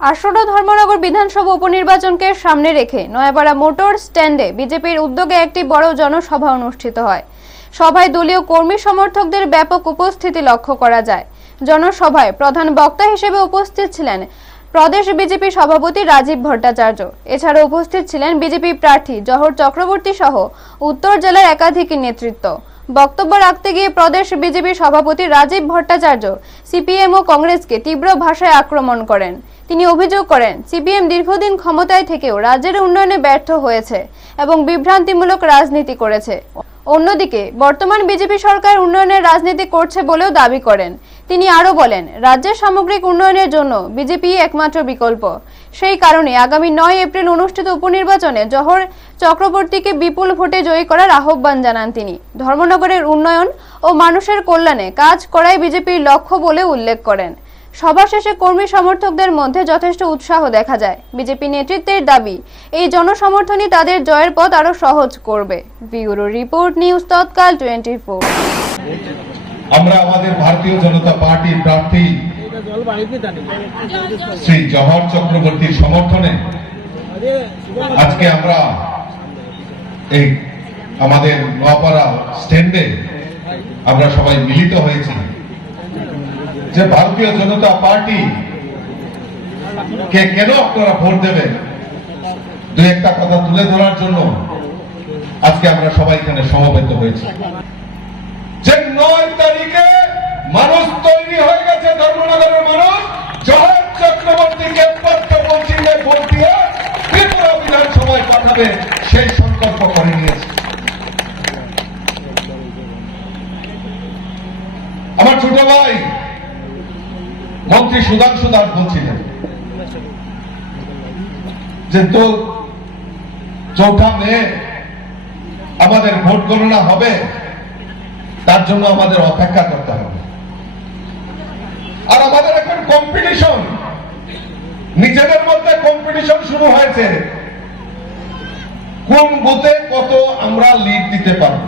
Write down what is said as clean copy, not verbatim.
আশুরা ধর্মনগর বিধানসভা উপনির্বাচনকে সামনে রেখে নয়াপাড়া মোটর স্ট্যান্ডে বিজেপির উদ্যোগে একটি বড় জনসভা অনুষ্ঠিত হয়। সভায় দলীয় কর্মী সমর্থকদের ব্যাপক উপস্থিতি লক্ষ্য করা যায়। জনসভায় প্রধান বক্তা হিসেবে উপস্থিত ছিলেন প্রদেশ বিজেপি সভাপতি রাজীব ভট্টাচার্য। এছাড়া উপস্থিত ছিলেন বিজেপি প্রার্থী জহর চক্রবর্তী সহ উত্তর জেলার একাধিক নেতৃত্ব। বক্তব্য রাখতে গিয়ে প্রদেশ বিজেপি সভাপতি রাজীব ভট্টাচার্য সিপিএম ও কংগ্রেসকে তীব্র ভাষায় আক্রমণ করেন। তিনি অভিযোগ করেন, সিপিএম দীর্ঘদিন ক্ষমতায় থেকেও রাজ্যের উন্নয়নে ব্যর্থ হয়েছে এবং বিভ্রান্তিমূলক রাজনীতি করেছে। অন্যদিকে বর্তমান বিজেপি সরকার উন্নয়নের রাজনীতি করছে বলেও দাবি করেন। তিনি আরো বলেন, রাজ্যের সামগ্রিক উন্নয়নের জন্য বিজেপি একমাত্র বিকল্প। সেই কারণে আগামী 9 এপ্রিল অনুষ্ঠিত উপনির্বাচনে জহর চক্রবর্তীকে বিপুল ভোটে জয়ী করার আহ্বান জানান তিনি। ধর্মনগরের উন্নয়ন ও মানুষের কল্যাণে কাজ করাই বিজেপির লক্ষ্য বলে উল্লেখ করেন। সভা শেষে কর্মী সমর্থকদের মধ্যে যথেষ্ট উৎসাহ দেখা যায়। বিজেপি নেতৃত্বের দাবি, এই জনসমর্থনই তাদের জয়ের পথ আরো সহজ করবে। ব্যুরো রিপোর্ট, নিউজ তৎকাল 24। আমরা আমাদের ভারতীয় জনতা পার্টির প্রার্থী শ্রী জহর চক্রবর্তীর সমর্থনে আজকে আমরা এই আমাদের নয়াপাড়া স্ট্যান্ডে আমরা সবাই মিলিত হয়েছি যে ভারতীয় জনতা পার্টি কে কেন আপনারা ভোট দেবেন, দু একটা কথা তুলে ধরার জন্য আজকে আমরা সবাই এখানে সমবেত হয়েছি। যে 9 তারিখে মানুষ তৈরি হয়ে গেছে, ধর্মনগরের মানুষ জহর চক্রবর্তীকে পক্ষে ভোট দিয়ে ত্রিপুরা বিধানসভায় পাঠাবে সেই সংকল্প করে নিয়েছে। আমার ছোট ভাই মন্ত্রী সুধাংশু দাস বলছিলেন যে তো 4 মে আমাদের ভোট গণনা হবে, তার জন্য আমাদের অপেক্ষা করতে হবে। আর আমাদের এখন কম্পিটিশন, নিজেদের মধ্যে কম্পিটিশন শুরু হয়েছে কোন বুথে কত আমরা লিড দিতে পারবো।